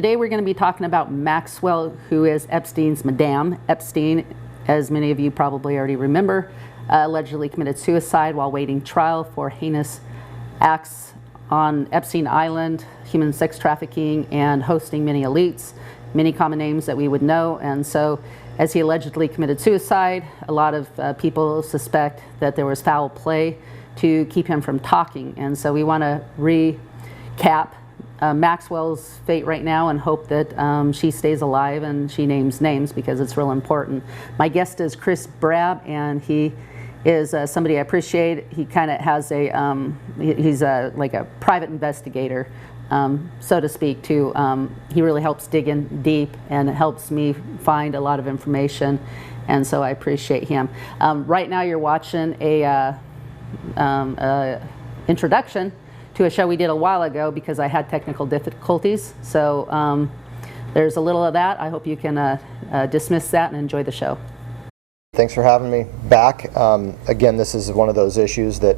Today we're going to be talking about Maxwell, who is Epstein's madame. Epstein, as many of you probably already remember, allegedly committed suicide while waiting trial for heinous acts on Epstein Island, human sex trafficking, and hosting many elites, many common names that we would know. And so, as he allegedly committed suicide, a lot of people suspect that there was foul play to keep him from talking. And so we want to recap Maxwell's fate right now and hope that she stays alive and she names names, because it's real important. My guest is Chris Brab, and he is somebody I appreciate. He kind of has he's like a private investigator, so to speak, too. He really helps dig in deep and helps me find a lot of information, and so I appreciate him. Right now you're watching a introduction to a show we did a while ago because I had technical difficulties. So there's a little of that. I hope you can dismiss that and enjoy the show. Thanks for having me back. Again, this is one of those issues that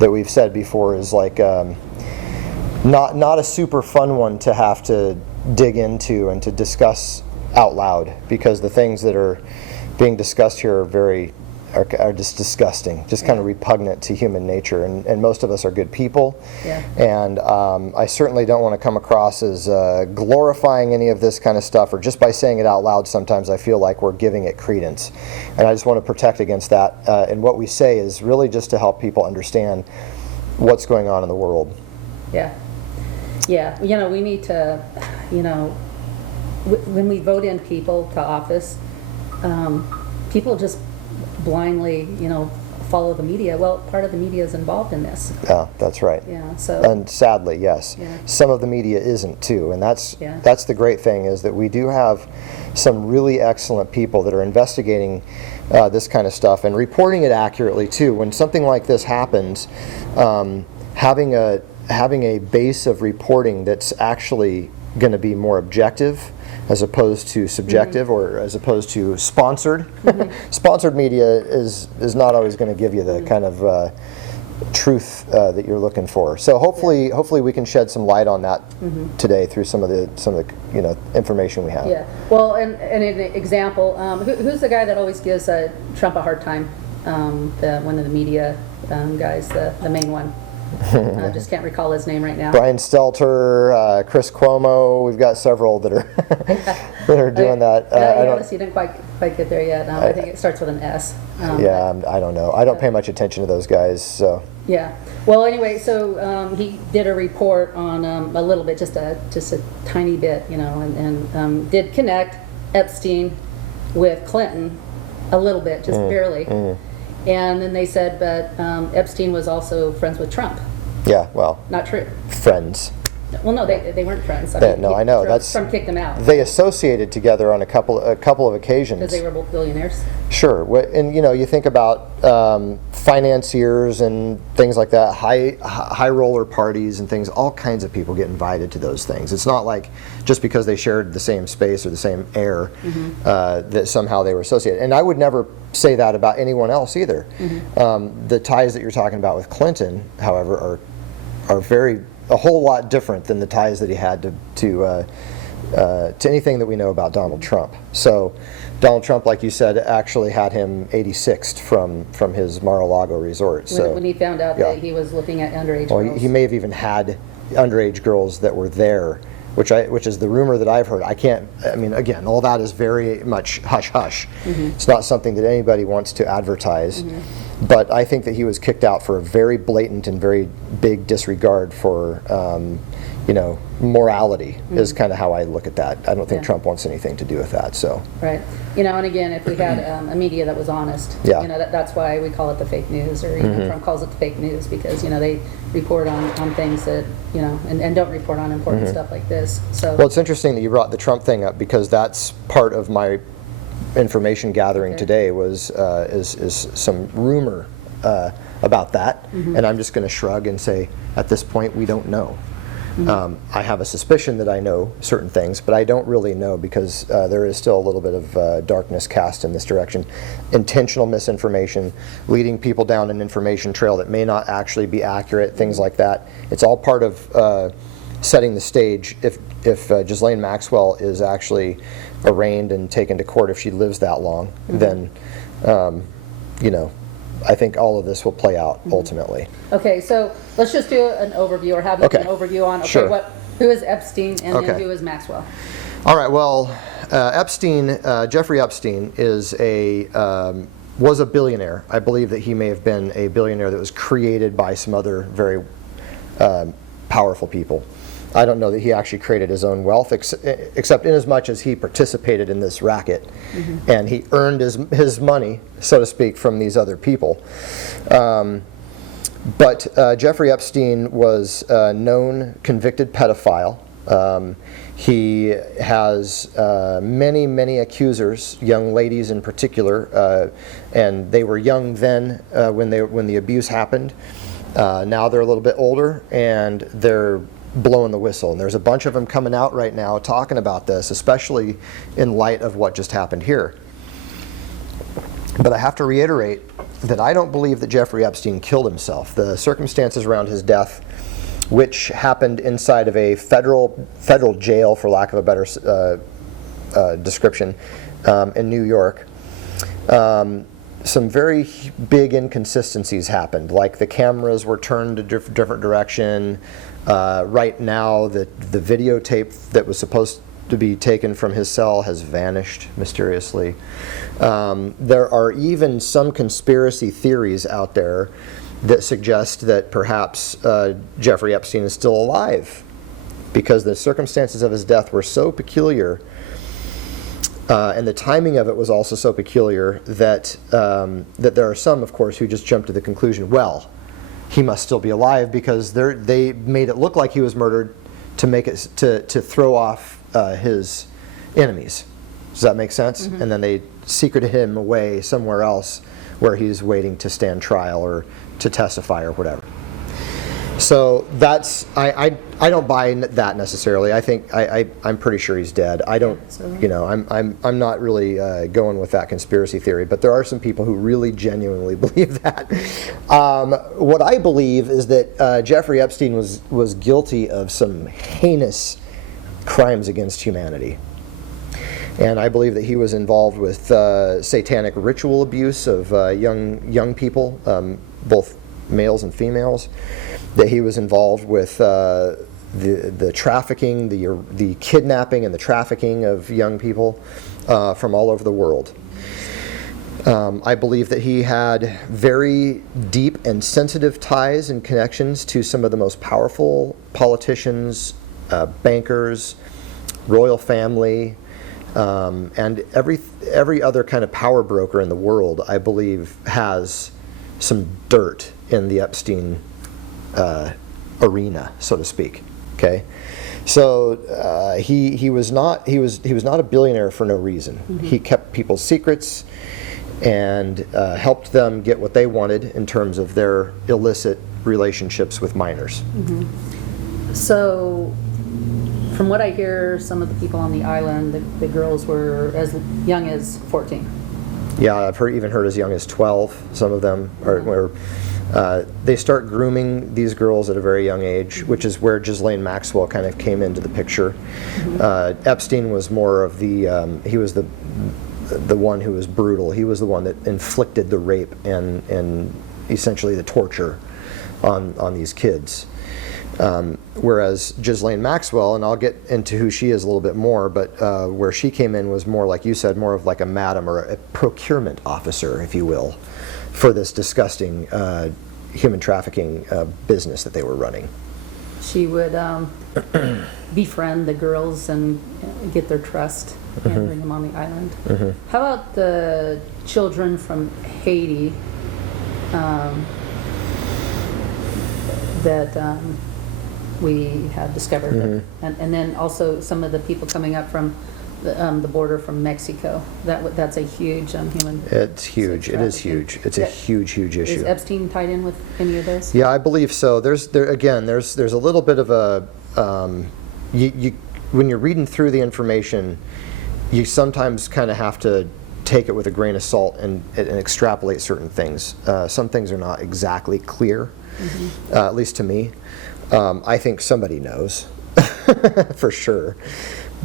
we've said before is like not a super fun one to have to dig into and to discuss out loud, because the things that are being discussed here are just disgusting, just kind of repugnant to human nature, and most of us are good people. Yeah. And I certainly don't want to come across as glorifying any of this kind of stuff, or just by saying it out loud sometimes I feel like we're giving it credence, and I just want to protect against that, and what we say is really just to help people understand what's going on in the world. Yeah. Yeah, you know, we need to, you know, when we vote in people to office, people just blindly, you know, follow the media. Well, part of the media is involved in this. Yeah, that's right. Yeah, so. And sadly, yes, yeah. Some of the media isn't too, and that's the great thing, is that we do have some really excellent people that are investigating this kind of stuff and reporting it accurately too. When something like this happens, having a base of reporting that's actually going to be more objective as opposed to subjective, or as opposed to sponsored. Sponsored media is not always going to give you the kind of truth that you're looking for. So hopefully we can shed some light on that today through some of the information we have. Yeah. Well, and an example, who's the guy that always gives Trump a hard time? One of the media guys, the main one. I just can't recall his name right now. Brian Stelter, Chris Cuomo. We've got several that are that are doing that. You didn't quite get there yet. I think it starts with an S. I don't know. I don't pay much attention to those guys. So. Yeah. Well, anyway, so he did a report on a little bit, just a tiny bit, you know, and did connect Epstein with Clinton a little bit, just barely. And then they said, but Epstein was also friends with Trump. Yeah, well. Not true. Friends. Well, no, they weren't friends. I know. Trump kicked them out. They associated together on a couple of occasions. Because they were both billionaires. Sure, and you know, you think about financiers and things like that, high roller parties and things. All kinds of people get invited to those things. It's not like just because they shared the same space or the same air that somehow they were associated. And I would never say that about anyone else either. The ties that you're talking about with Clinton, however, are a whole lot different than the ties that he had to anything that we know about Donald Trump. So Donald Trump, like you said, actually had him 86th from his Mar-a-Lago resort. When he found out that he was looking at underage girls. He may have even had underage girls that were there, which is the rumor that I've heard. I mean, again, all that is very much hush-hush. It's not something that anybody wants to advertise. But I think that he was kicked out for a very blatant and very big disregard for, morality is kind of how I look at that. I don't think Trump wants anything to do with that. So. Right. You know, and again, if we had a media that was honest, you know, that's why we call it the fake news, or Trump calls it the fake news, because, you know, they report on things that, you know, and don't report on important stuff like this. So. Well, it's interesting that you brought the Trump thing up, because that's part of my information gathering today is some rumor about that, and I'm just going to shrug and say at this point we don't know. I have a suspicion that I know certain things, but I don't really know, because there is still a little bit of darkness cast in this direction. Intentional misinformation, leading people down an information trail that may not actually be accurate, things like that. It's all part of setting the stage if Ghislaine Maxwell is actually arraigned and taken to court, if she lives that long, then you know, I think all of this will play out ultimately. Okay, so let's just do an overview, or have an overview on, okay, sure. Who is Epstein, and Okay. then who is Maxwell? All right, well, Epstein, Jeffrey Epstein was a billionaire. I believe that he may have been a billionaire that was created by some other very powerful people. I don't know that he actually created his own wealth, except in as much as he participated in this racket, and he earned his money, so to speak, from these other people. But Jeffrey Epstein was a known convicted pedophile. He has many, many accusers, young ladies in particular, and they were young then when the abuse happened. Now they're a little bit older, and they're blowing the whistle. And there's a bunch of them coming out right now talking about this, especially in light of what just happened here. But I have to reiterate that I don't believe that Jeffrey Epstein killed himself. The circumstances around his death, which happened inside of a federal jail, for lack of a better description, in New York, some very big inconsistencies happened. Like the cameras were turned a different direction. Right now, the videotape that was supposed to be taken from his cell has vanished mysteriously. There are even some conspiracy theories out there that suggest that perhaps Jeffrey Epstein is still alive, because the circumstances of his death were so peculiar, and the timing of it was also so peculiar that that there are some, of course, who just jump to the conclusion, well, he must still be alive, because they made it look like he was murdered to make it to throw off his enemies. Does that make sense? And then they secreted him away somewhere else where he's waiting to stand trial or to testify or whatever. So that's I don't buy that necessarily. I think I'm pretty sure he's dead. I don't, you know, I'm not really going with that conspiracy theory, but there are some people who really genuinely believe that. What I believe is that Jeffrey Epstein was guilty of some heinous crimes against humanity. And I believe that he was involved with satanic ritual abuse of young people, both males and females. That he was involved with the trafficking, the kidnapping and the trafficking of young people from all over the world. I believe that he had very deep and sensitive ties and connections to some of the most powerful politicians, bankers, royal family, and every other kind of power broker in the world, I believe, has some dirt in the Epstein arena, so to speak. Okay, so he was not a billionaire for no reason. He kept people's secrets and helped them get what they wanted in terms of their illicit relationships with minors. So, from what I hear, some of the people on the island, the girls were as young as 14. Yeah, I've even heard as young as 12. Some of them are. They start grooming these girls at a very young age, which is where Ghislaine Maxwell kind of came into the picture. Epstein was more of he was the one who was brutal. He was the one that inflicted the rape and essentially the torture on these kids. Whereas Ghislaine Maxwell, and I'll get into who she is a little bit more, but where she came in was more, like you said, more of like a madam or a procurement officer, if you will, for this disgusting human trafficking business that they were running. She would befriend the girls and get their trust and bring them on the island. How about the children from Haiti that we have discovered, and then also some of the people coming up from the border from Mexico? That's a huge human. It's huge. It is huge. It's a huge issue. Is Epstein tied in with any of those? Yeah, I believe so. There's a little bit of a when you're reading through the information, you sometimes kind of have to take it with a grain of salt and extrapolate certain things. Some things are not exactly clear, at least to me. I think somebody knows. for sure.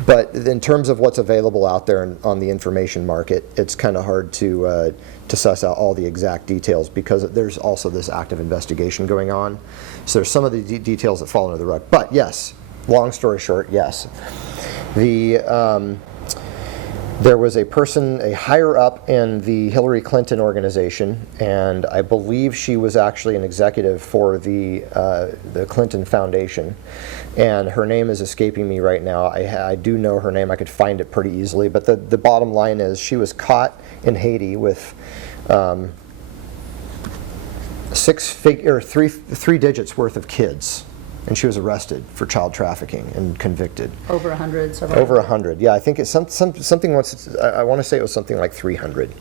But in terms of what's available out there on the information market, it's kind of hard to suss out all the exact details because there's also this active investigation going on. So there's some of the details that fall under the rug. But yes, long story short, yes. There was a person, a higher up in the Hillary Clinton organization, and I believe she was actually an executive for the Clinton Foundation. And her name is escaping me right now. I do know her name. I could find it pretty easily. But the bottom line is she was caught in Haiti with three digits worth of kids. And she was arrested for child trafficking and convicted. Over 100. Over 100. Yeah, I think it's something. I want to say it was something like 300.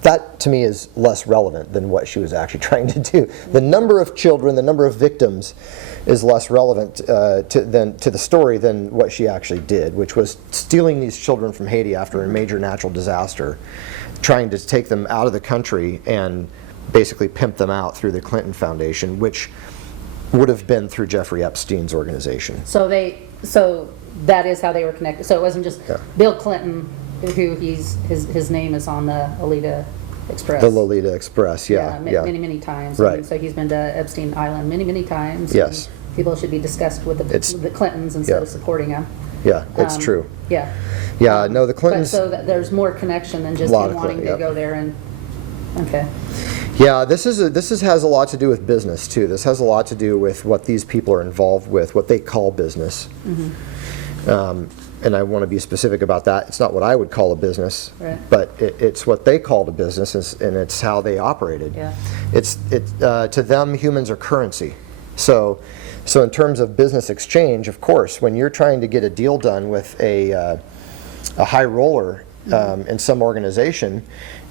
That to me is less relevant than what she was actually trying to do. The number of children, the number of victims, is less relevant to the story than what she actually did, which was stealing these children from Haiti after a major natural disaster, trying to take them out of the country and basically pimp them out through the Clinton Foundation, which would have been through Jeffrey Epstein's organization. So that is how they were connected. So it wasn't just Bill Clinton, who his name is on the Lolita Express. The Lolita Express, yeah. Many times. Right. I mean, so he's been to Epstein Island many times. Yes. People should be discussed with the Clintons instead of supporting him. Yeah, it's true. Yeah. Yeah, no, the Clintons. But so there's more connection than just him wanting to go there and. Okay. Yeah, this has a lot to do with business too. This has a lot to do with what these people are involved with, what they call business. And I want to be specific about that. It's not what I would call a business, right, but it's what they called a business, and it's how they operated. Yeah. To them, humans are currency. So in terms of business exchange, of course, when you're trying to get a deal done with a high roller in some organization,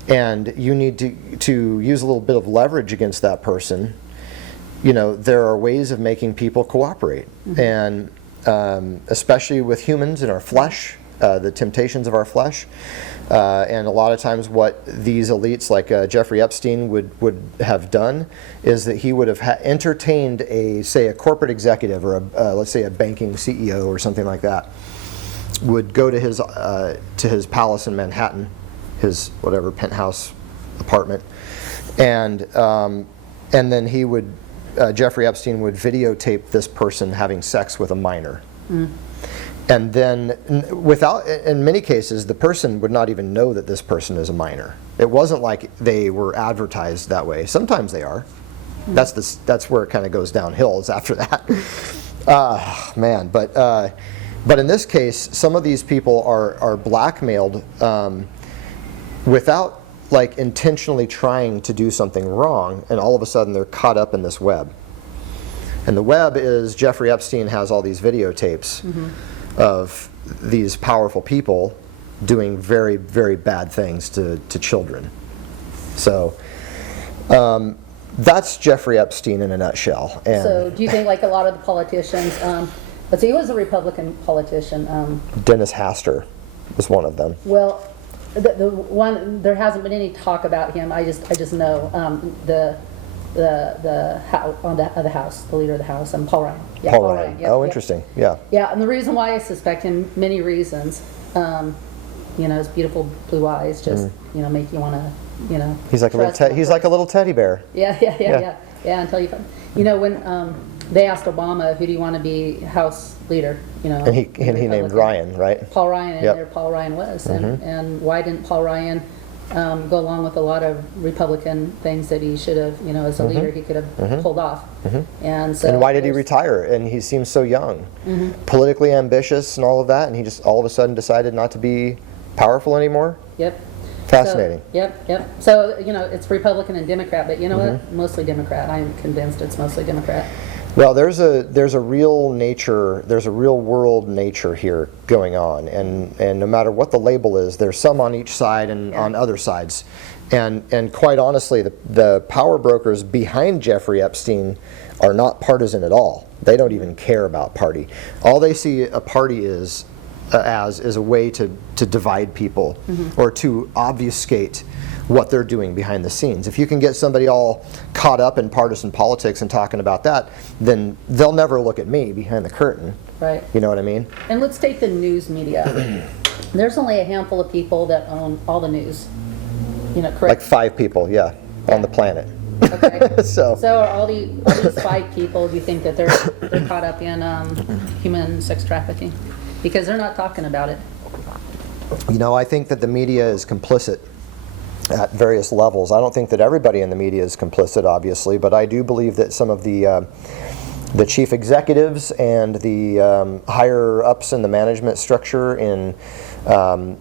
and you need to use a little bit of leverage against that person, there are ways of making people cooperate. And especially with humans in our flesh, the temptations of our flesh. And a lot of times what these elites like Jeffrey Epstein would have done is that he would have entertained say a corporate executive or let's say a banking CEO or something like that, would go to his palace in Manhattan, his whatever penthouse apartment, and then he would Jeffrey Epstein would videotape this person having sex with a minor. And then in many cases, the person would not even know that this person is a minor. It wasn't like they were advertised that way. Sometimes they are. That's where it kind of goes downhill is after that. Man, but in this case, some of these people are blackmailed without like intentionally trying to do something wrong, and all of a sudden they're caught up in this web. And the web is Jeffrey Epstein has all these videotapes of these powerful people doing very, very bad things to children. So that's Jeffrey Epstein in a nutshell. And so do you think like a lot of the politicians, let's see, he was a Republican politician. Dennis Hastert was one of them. Well, the one, there hasn't been any talk about him. I just know the House, the leader of the House, Paul Ryan. Yeah, Paul Ryan. Yep, Interesting. Yeah. Yeah, and the reason why I suspect him, many reasons. His beautiful blue eyes just make you want to He's like a little teddy bear. Yeah. Until you when they asked Obama, who do you want to be House leader? And he named Ryan, right? Paul Ryan, and there Paul Ryan was. And why didn't Paul Ryan go along with a lot of Republican things that he should have, as a leader, he could have pulled off. And why did he retire? And he seems so young, politically ambitious and all of that, and he just all of a sudden decided not to be powerful anymore? Yep. Fascinating. So, yep. So, it's Republican and Democrat, but you know what? Mostly Democrat. I'm convinced it's mostly Democrat. Well, there's a real nature, there's a real world nature here going on, and no matter what the label is, there's some on each side and on other sides, and quite honestly, the power brokers behind Jeffrey Epstein are not partisan at all. They don't even care about party. All they see a party is a way to divide people or to obfuscate what they're doing behind the scenes. If you can get somebody all caught up in partisan politics and talking about that, then they'll never look at me behind the curtain. Right. You know what I mean? And let's take the news media. There's only a handful of people that own all the news. You know, correct? Like 5 people, yeah, on the planet. Okay. So are all these 5 people, do you think that they're caught up in human sex trafficking? Because they're not talking about it. you know, I think that the media is complicit at various levels. I don't think that everybody in the media is complicit, obviously, but I do believe that some of the chief executives and the higher ups in the management structure in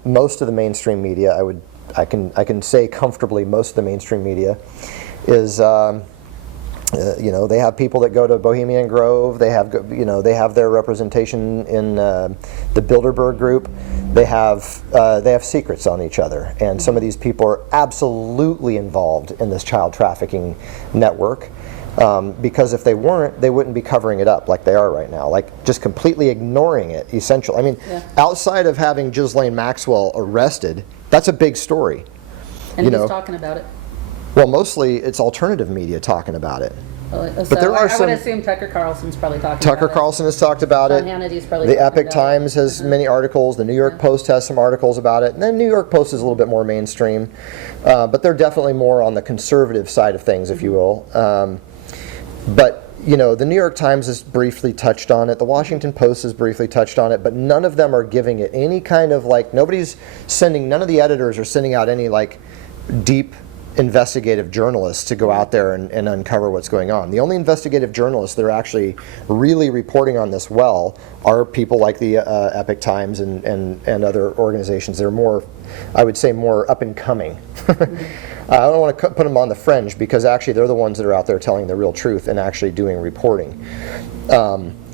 most of the mainstream media, I can say comfortably most of the mainstream media is you know, they have people that go to Bohemian Grove. They have, you know, they have their representation in the Bilderberg group. They have secrets on each other, and some of these people are absolutely involved in this child trafficking network. Because if they weren't, they wouldn't be covering it up like they are right now, like just completely ignoring it. Essentially, I mean, outside of having Ghislaine Maxwell arrested, that's a big story. And who's talking about it? Well, mostly it's alternative media talking about it. But there are I would assume Tucker Carlson's probably talking about it. Tucker Carlson has talked about it. Hannity's probably the Epic Times has many articles. The New York Post has some articles about it. And then New York Post is a little bit more mainstream. But they're definitely more on the conservative side of things, if you will. But, you know, the New York Times has briefly touched on it. The Washington Post has briefly touched on it. But none of them are giving it any kind of, like, none of the editors are sending out any, like, deep investigative journalists to go out there and uncover what's going on. The only investigative journalists that are actually really reporting on this well are people like the Epic Times and other organizations that are more, I would say, more up and coming. I don't want to put them on the fringe, because actually they're the ones that are out there telling the real truth and actually doing reporting.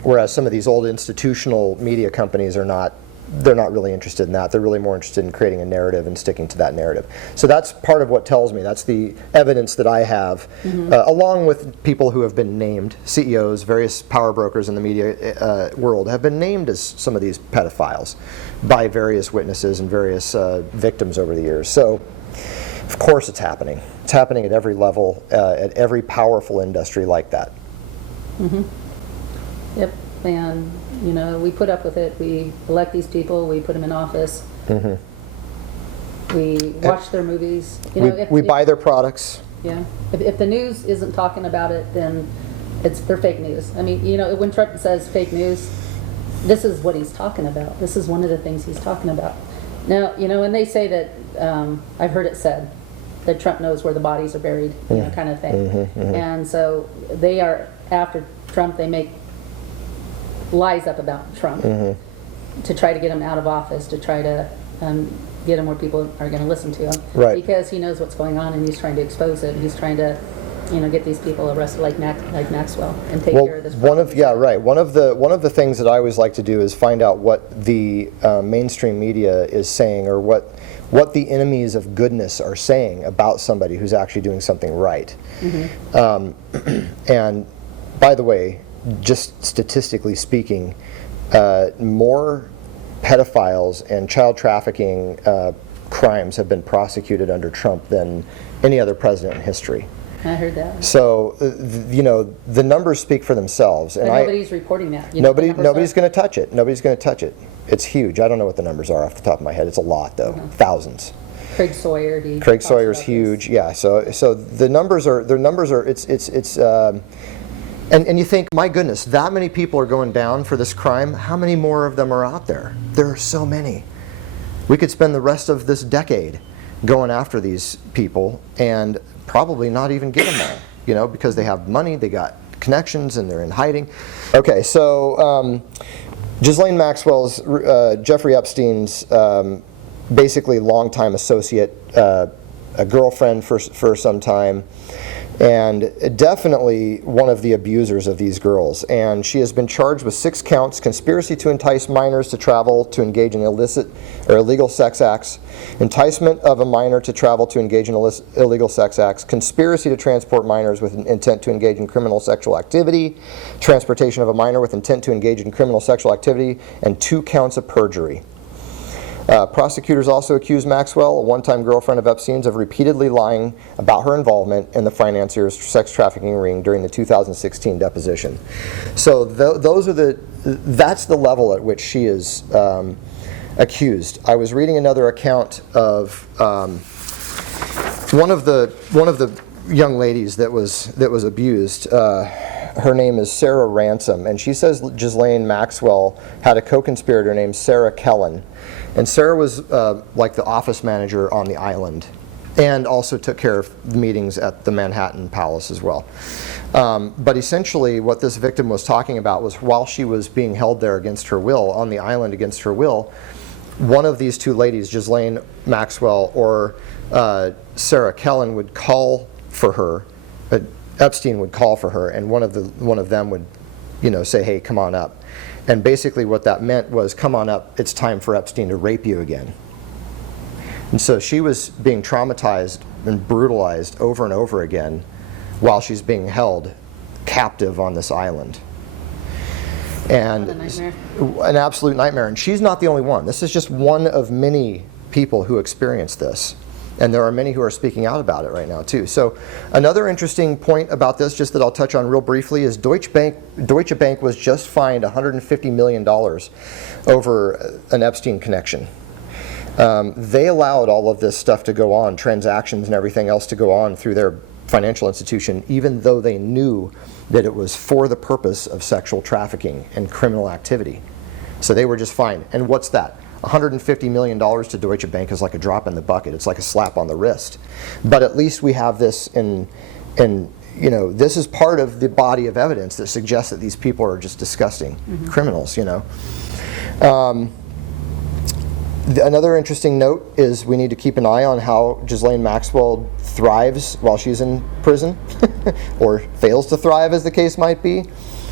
Whereas some of these old institutional media companies are not, they're not really interested in that. They're really more interested in creating a narrative and sticking to that narrative. So that's part of what tells me. That's the evidence that I have, along with people who have been named, CEOs, various power brokers in the media world have been named as some of these pedophiles by various witnesses and various victims over the years. So, of course it's happening. It's happening at every level, at every powerful industry like that. Yep, and you know, we put up with it. We elect these people. We put them in office. We watch their movies. You know, we buy their products. Yeah. If the news isn't talking about it, then they're fake news. I mean, you know, when Trump says fake news, this is what he's talking about. This is one of the things he's talking about. Now, you know, and they say that, I've heard it said, that Trump knows where the bodies are buried, you know, kind of thing. And so they are, after Trump, they make lies up about Trump to try to get him out of office, to try to get him where people are going to listen to him, because he knows what's going on and he's trying to expose it. He's trying to, you know, get these people arrested like Maxwell and take care of this problem. One of the things that I always like to do is find out what the mainstream media is saying, or what the enemies of goodness are saying about somebody who's actually doing something right. And by the way, just statistically speaking, more pedophiles and child trafficking crimes have been prosecuted under Trump than any other president in history. I heard that. So, you know, the numbers speak for themselves. And nobody's reporting that. Nobody's going to touch it. Nobody's going to touch it. It's huge. I don't know what the numbers are off the top of my head. It's a lot, though. Thousands. Craig Sawyer. Craig Sawyer's huge. Yeah. So the numbers are. It's. And you think, my goodness, that many people are going down for this crime. How many more of them are out there? There are so many. We could spend the rest of this decade going after these people and probably not even get them all, you know, because they have money, they got connections, and they're in hiding. Okay, so Ghislaine Maxwell's, Jeffrey Epstein's basically longtime associate, a girlfriend for some time, and definitely one of the abusers of these girls. And she has been charged with 6 counts: conspiracy to entice minors to travel to engage in illicit or illegal sex acts, enticement of a minor to travel to engage in illegal sex acts, conspiracy to transport minors with intent to engage in criminal sexual activity, transportation of a minor with intent to engage in criminal sexual activity, and 2 counts of perjury. Prosecutors also accused Maxwell, a one-time girlfriend of Epstein's, of repeatedly lying about her involvement in the financier's sex trafficking ring during the 2016 deposition. So that's the level at which she is accused. I was reading another account of one of the young ladies that was abused. Her name is Sarah Ransom, and she says Ghislaine Maxwell had a co-conspirator named Sarah Kellen. And Sarah was like the office manager on the island, and also took care of the meetings at the Manhattan Palace as well. But essentially what this victim was talking about was, while she was being held there against her will, on the island against her will, one of these two ladies, Ghislaine Maxwell or Sarah Kellen, would call for her. Epstein would call for her, and one of them would, say, "Hey, come on up." And basically what that meant was, "Come on up, it's time for Epstein to rape you again." And so she was being traumatized and brutalized over and over again while she's being held captive on this island. And an absolute nightmare. And she's not the only one. This is just one of many people who experience this. And there are many who are speaking out about it right now too. So another interesting point about this, just that I'll touch on real briefly, is Deutsche Bank was just fined $150 million over an Epstein connection. They allowed all of this stuff to go on, transactions and everything else to go on through their financial institution, even though they knew that it was for the purpose of sexual trafficking and criminal activity. So they were just fined. And what's that? $150 million to Deutsche Bank is like a drop in the bucket. It's like a slap on the wrist. But at least we have this this is part of the body of evidence that suggests that these people are just disgusting criminals, Another interesting note is we need to keep an eye on how Ghislaine Maxwell thrives while she's in prison, or fails to thrive, as the case might be.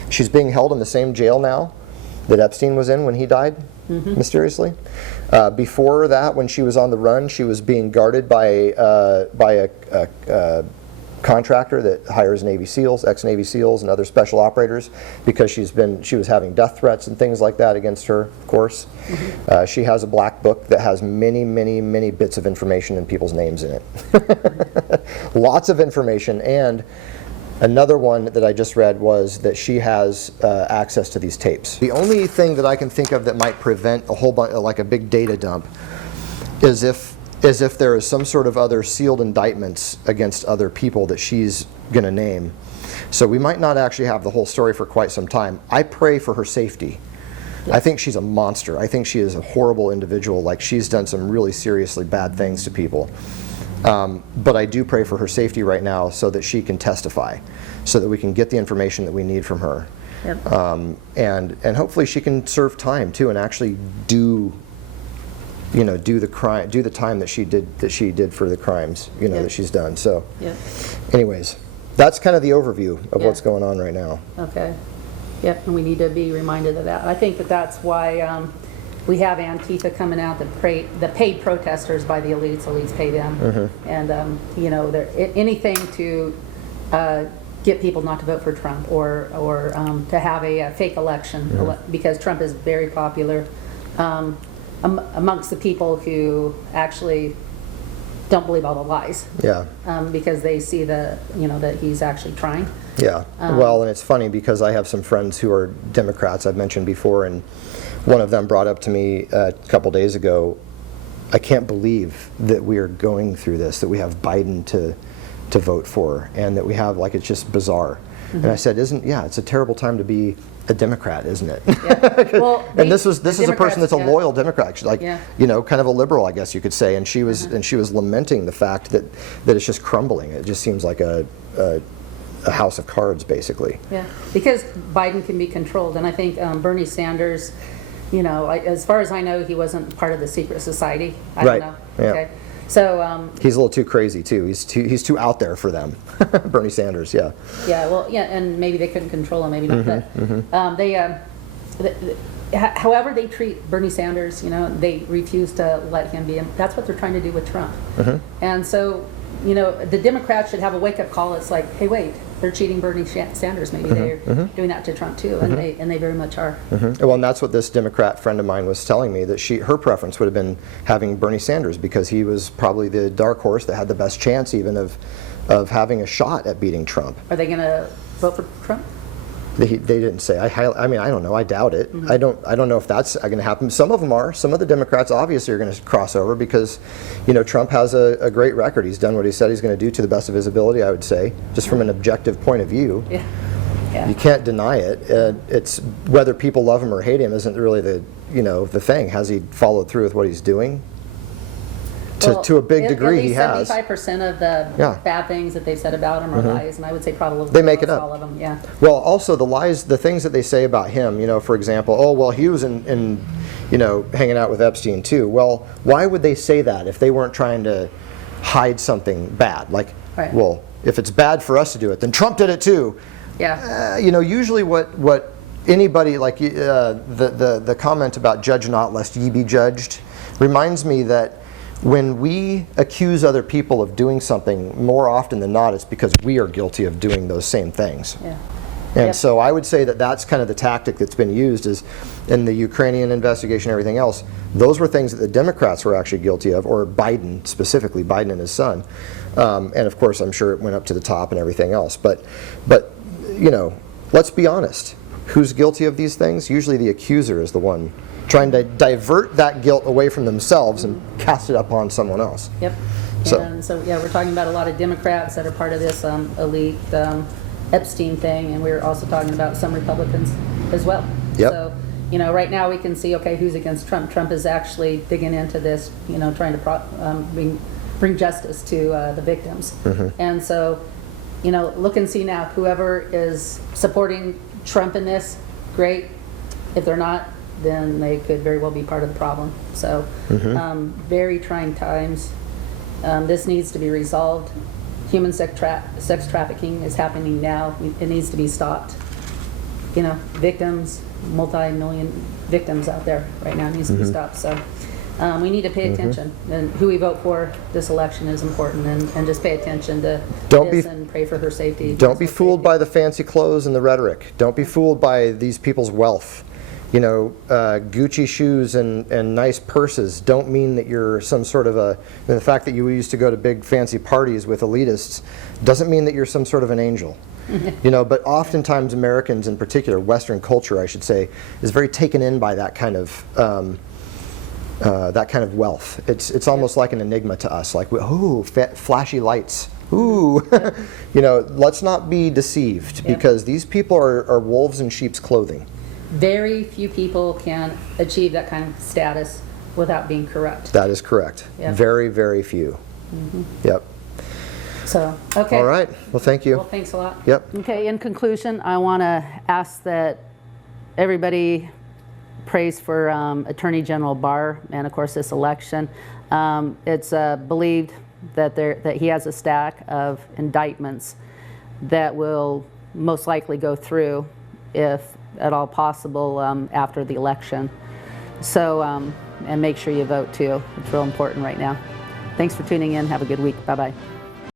She's being held in the same jail now that Epstein was in when he died, mysteriously. Before that, when she was on the run, she was being guarded by a contractor that hires Navy SEALs, ex-Navy SEALs, and other special operators, because she was having death threats and things like that against her, of course. She has a black book that has many, many, many bits of information and people's names in it. Lots of information. And another one that I just read was that she has access to these tapes. The only thing that I can think of that might prevent a whole bunch, like a big data dump, is if there is some sort of other sealed indictments against other people that she's going to name. So we might not actually have the whole story for quite some time. I pray for her safety. Yes. I think she's a monster. I think she is a horrible individual. Like, she's done some really seriously bad things to people. But I do pray for her safety right now, so that she can testify, so that we can get the information that we need from her. Yep. And hopefully she can serve time too, and actually do the time that she did for the crimes, yep, that she's done. So, yep. Anyways, that's kind of the overview of what's going on right now. Okay. Yep, and we need to be reminded of that. I think that's why we have Antifa coming out, the paid protesters by the elites. Elites pay them, and anything to get people not to vote for Trump, or to have a fake election, because Trump is very popular amongst the people who actually don't believe all the lies. Yeah. Because they see that he's actually trying. Yeah. Well, and it's funny because I have some friends who are Democrats, I've mentioned before, and one of them brought up to me a couple days ago, "I can't believe that we are going through this, that we have Biden to vote for, and that we have, like, it's just bizarre." And I said, it's a terrible time to be a Democrat, isn't it? Yeah. Well, and this is a person that's a loyal Democrat, kind of a liberal, I guess you could say. And she was lamenting the fact that it's just crumbling. It just seems like a house of cards, basically. Yeah, because Biden can be controlled, and I think Bernie Sanders, as far as I know, he wasn't part of the secret society. I don't know. Yeah. Okay. So he's a little too crazy too. He's too out there for them. Bernie Sanders, yeah. Yeah, well, yeah, and maybe they couldn't control him, maybe not. However they treat Bernie Sanders, they refuse to let him be. And that's what they're trying to do with Trump. And so, the Democrats should have a wake-up call. It's like, hey, wait, they're cheating Bernie Sanders. Maybe they're doing that to Trump too, and they very much are. Well, and that's what this Democrat friend of mine was telling me, that her preference would have been having Bernie Sanders because he was probably the dark horse that had the best chance even of having a shot at beating Trump. Are they going to vote for Trump? They didn't say. I mean, I don't know. I doubt it. I don't know if that's going to happen. Some of them are. Some of the Democrats obviously are going to cross over because, you know, Trump has a great record. He's done what he said he's going to do to the best of his ability, I would say, just from an objective point of view. Yeah. Yeah. You can't deny it. It's whether people love him or hate him isn't really the thing. Has he followed through with what he's doing? To a big degree, he has. 75% of the bad things that they've said about him are lies, and I would say probably they make it up. All of them. Yeah. Well, also the lies, the things that they say about him. You know, for example, oh well, he was in you know, hanging out with Epstein too. Well, why would they say that if they weren't trying to hide something bad? Like, well, if it's bad for us to do it, then Trump did it too. Yeah. You know, usually what anybody like the comment about judge not lest ye be judged reminds me that when we accuse other people of doing something, more often than not, it's because we are guilty of doing those same things. Yeah. And so I would say that that's kind of the tactic that's been used is in the Ukrainian investigation and everything else. Those were things that the Democrats were actually guilty of, or Biden specifically, Biden and his son. And of course, I'm sure it went up to the top and everything else. But you know, let's be honest. Who's guilty of these things? Usually the accuser is the one trying to divert that guilt away from themselves and cast it upon someone else. Yep. And so yeah, we're talking about a lot of Democrats that are part of this elite Epstein thing, and we're also talking about some Republicans as well. Yep. So, you know, right now we can see, okay, who's against Trump? Trump is actually digging into this, you know, trying to bring justice to the victims. And so, you know, look and see now, whoever is supporting Trump in this, great. If they're not, then they could very well be part of the problem. So, very trying times. This needs to be resolved. Human sex trafficking is happening now. It needs to be stopped. You know, victims, multi-million victims out there right now, needs to be stopped. So we need to pay attention. And who we vote for this election is important, and just pay attention to this and pray for her safety. Don't be fooled by the fancy clothes and the rhetoric. Don't be fooled by these people's wealth. You know, Gucci shoes and nice purses don't mean that you're some sort of the fact that you used to go to big fancy parties with elitists doesn't mean that you're some sort of an angel. You know, but oftentimes Americans in particular, Western culture I should say, is very taken in by that kind of wealth. It's almost like an enigma to us, like, ooh, flashy lights. Ooh, you know, let's not be deceived because these people are wolves in sheep's clothing. Very few people can achieve that kind of status without being corrupt. That is correct. Yep. Very, very few. Yep. So, okay. All right. Well, thank you. Well, thanks a lot. Yep. Okay, in conclusion, I want to ask that everybody prays for Attorney General Barr and, of course, this election. It's believed that he has a stack of indictments that will most likely go through, if at all possible, after the election. So, and make sure you vote too. It's real important right now. Thanks for tuning in. Have a good week. Bye-bye.